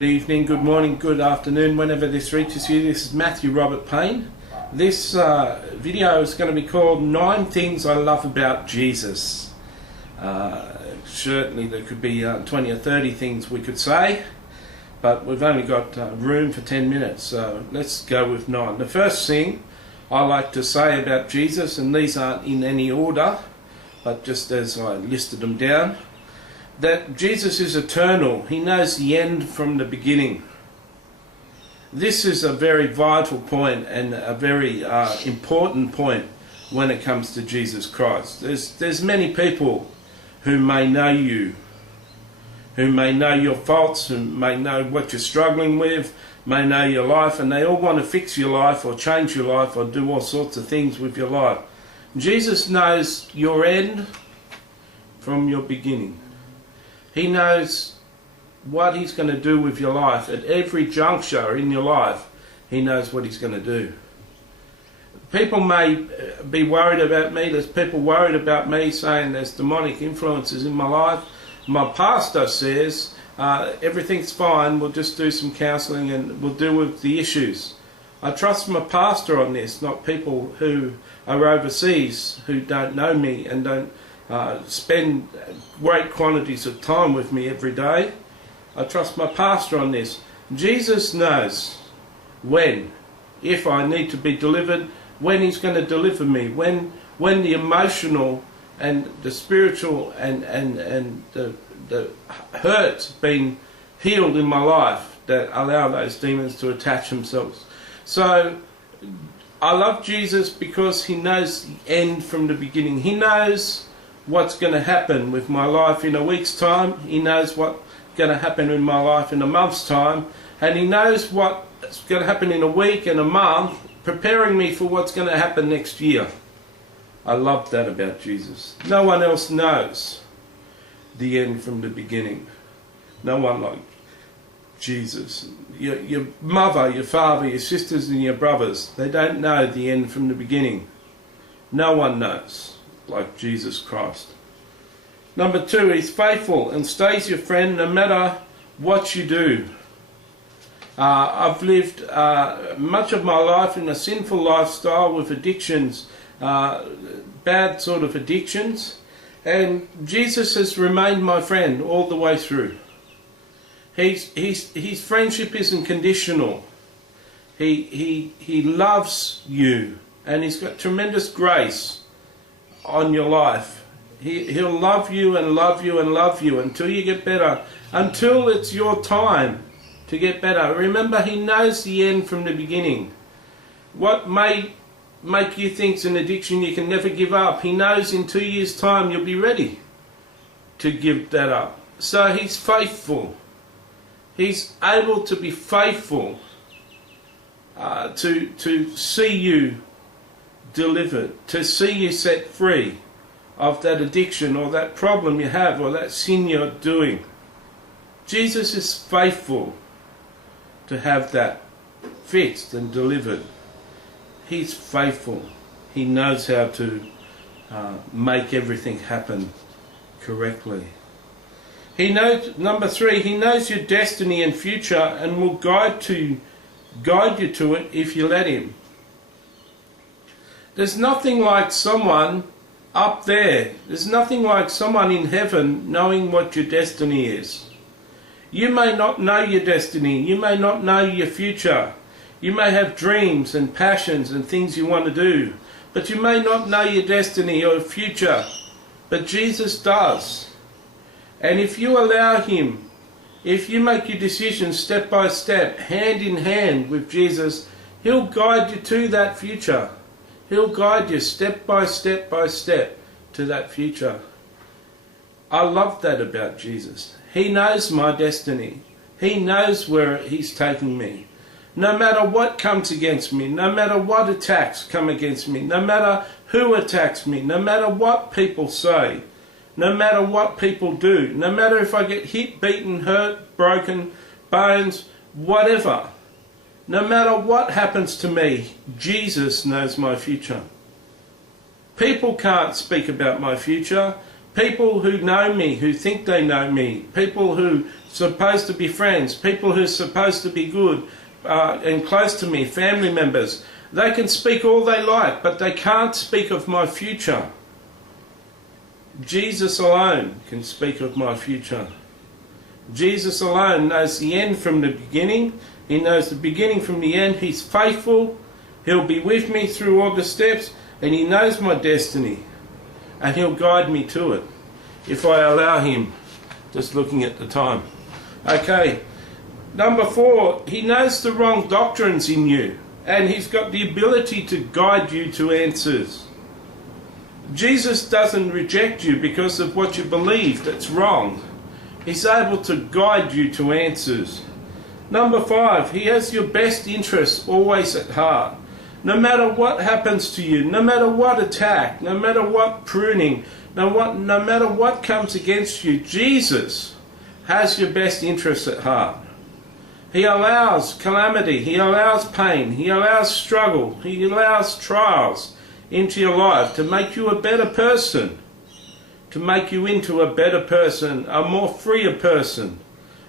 Good evening, good morning, good afternoon, whenever this reaches you. This is Matthew Robert Payne. This video is going to be called 9 Things I Love About Jesus. Certainly there could be 20 or 30 things we could say, but we've only got room for 10 minutes, so let's go with 9. The first thing I like to say about Jesus, and these aren't in any order, but just as I listed them down, that Jesus is eternal. He knows the end from the beginning. This is a very vital point and a very important point when it comes to Jesus Christ. There's many people who may know you, who may know your faults, who may know what you're struggling with, may know your life, and they all want to fix your life or change your life or do all sorts of things with your life. Jesus knows your end from your beginning. He knows what he's going to do with your life. At every juncture in your life, he knows what he's going to do. People may be worried about me. There's people worried about me, saying there's demonic influences in my life. My pastor says everything's fine, we'll just do some counselling and we'll deal with the issues. I trust my pastor on this, not people who are overseas, who don't know me and don't spend great quantities of time with me every day. I trust my pastor on this. Jesus knows when, if I need to be delivered, when he's going to deliver me, when the emotional and the spiritual and the hurt's been healed in my life that allow those demons to attach themselves. So I love Jesus because he knows the end from the beginning. He knows what's going to happen with my life in a week's time. He knows what's going to happen in my life in a month's time, and he knows what's going to happen in a week and a month, preparing me for what's going to happen next year. I love that about Jesus. No one else knows the end from the beginning. No one like Jesus. Your mother, your father, your sisters and your brothers, they don't know the end from the beginning. No one knows like Jesus Christ. Number 2, he's faithful and stays your friend no matter what you do. I've lived much of my life in a sinful lifestyle with addictions, bad sort of addictions, and Jesus has remained my friend all the way through. His friendship isn't conditional. He loves you, and he's got tremendous grace on your life. He'll love you and love you and love you until you get better, until it's your time to get better. Remember, he knows the end from the beginning. What may make you think it's an addiction you can never give up, he knows in 2 years' time you'll be ready to give that up. So he's faithful. He's able to be faithful to see you delivered, to see you set free of that addiction or that problem you have or that sin you're doing. Jesus is faithful to have that fixed and delivered. He's faithful. He knows how to make everything happen correctly. He knows, number 3, he knows your destiny and future and will guide you to it if you let him. There's nothing like someone up there. There's nothing like someone in heaven knowing what your destiny is. You may not know your destiny. You may not know your future. You may have dreams and passions and things you want to do, but you may not know your destiny or future. But Jesus does. And if you allow him, if you make your decisions step by step, hand in hand with Jesus, he'll guide you to that future. He'll guide you step by step by step to that future. I love that about Jesus. He knows my destiny. He knows where he's taking me. No matter what comes against me, no matter what attacks come against me, no matter who attacks me, no matter what people say, no matter what people do, no matter if I get hit, beaten, hurt, broken, bones, whatever. No matter what happens to me, Jesus knows my future. People can't speak about my future. People who know me, who think they know me, people who supposed to be friends, people who are supposed to be good and close to me, family members. They can speak all they like, but they can't speak of my future. Jesus alone can speak of my future. Jesus alone knows the end from the beginning. He knows the beginning from the end. He's faithful. He'll be with me through all the steps, and he knows my destiny, and he'll guide me to it if I allow him. Just looking at the time. Okay, number 4, he knows the wrong doctrines in you, and he's got the ability to guide you to answers. Jesus doesn't reject you because of what you believe that's wrong. He's able to guide you to answers. Number 5, he has your best interests always at heart. No matter what happens to you, no matter what attack, no matter what pruning, no matter what comes against you, Jesus has your best interests at heart. He allows calamity, he allows pain, he allows struggle, he allows trials into your life to make you a better person, to make you into a better person, a more freer person,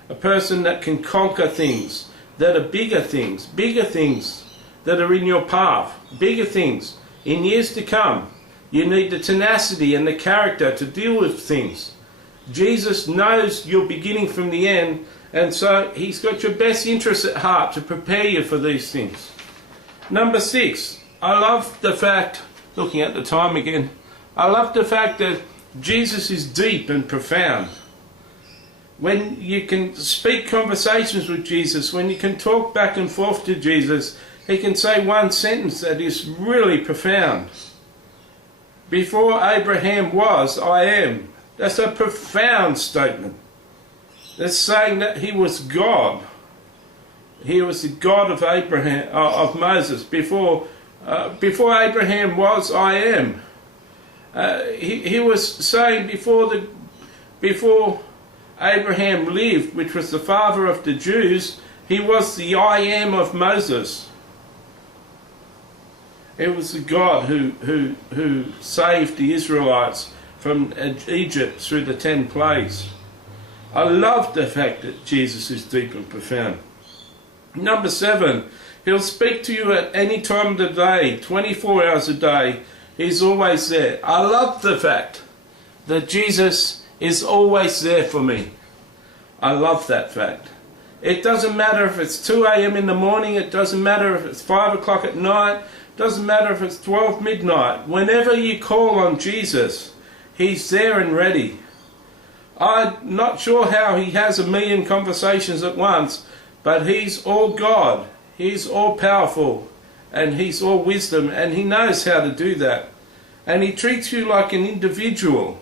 a person that can conquer things that are bigger things that are in your path, bigger things in years to come. You need the tenacity and the character to deal with things. Jesus knows your beginning from the end, and so he's got your best interests at heart to prepare you for these things. Number 6, I love the fact, looking at the time again, I love the fact that Jesus is deep and profound. When you can speak conversations with Jesus, when you can talk back and forth to Jesus, he can say one sentence that is really profound. Before Abraham was, I am. That's a profound statement. That's saying that he was God. He was the God of Abraham, of Moses. Before Abraham was, I am. He was saying before Abraham lived, which was the father of the Jews, he was the I am of Moses. It was the God who saved the Israelites from Egypt through the 10 plagues. I love the fact that Jesus is deep and profound. Number 7, he'll speak to you at any time of the day, 24 hours a day. He's always there. I love the fact that Jesus is always there for me. I love that fact. It doesn't matter if it's 2 a.m. in the morning, it doesn't matter if it's 5 o'clock at night, it doesn't matter if it's 12 midnight. Whenever you call on Jesus, he's there and ready. I'm not sure how he has a million conversations at once, but he's all God, he's all powerful, and he's all wisdom, and he knows how to do that. And he treats you like an individual.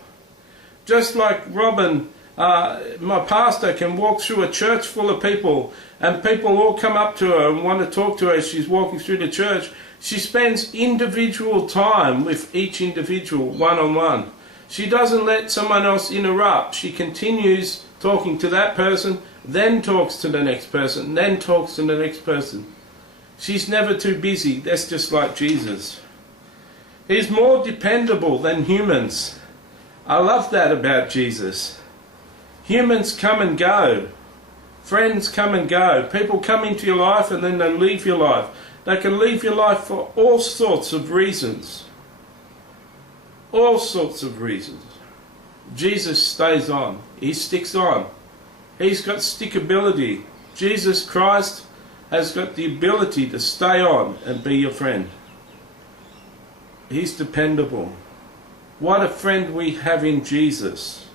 Just like Robin, my pastor, can walk through a church full of people, and people all come up to her and want to talk to her as she's walking through the church. She spends individual time with each individual, one-on-one. She doesn't let someone else interrupt. She continues talking to that person, then talks to the next person, then talks to the next person. She's never too busy. That's just like Jesus. He's more dependable than humans. I love that about Jesus. Humans come and go. Friends come and go. People come into your life and then they leave your life. They can leave your life for all sorts of reasons. All sorts of reasons. Jesus stays on. He sticks on. He's got stickability. Jesus Christ has got the ability to stay on and be your friend. He's dependable. What a friend we have in Jesus.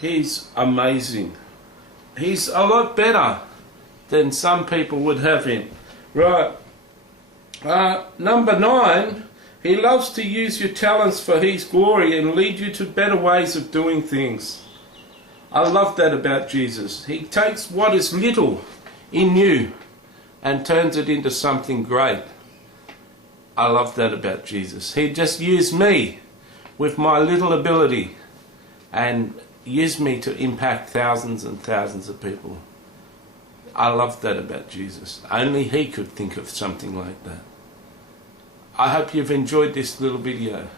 He's amazing. He's a lot better than some people would have him. Right. Number 9, he loves to use your talents for his glory and lead you to better ways of doing things. I love that about Jesus. He takes what is little in you and turns it into something great. I love that about Jesus. He just used me with my little ability and used me to impact thousands and thousands of people. I love that about Jesus. Only he could think of something like that. I hope you've enjoyed this little video.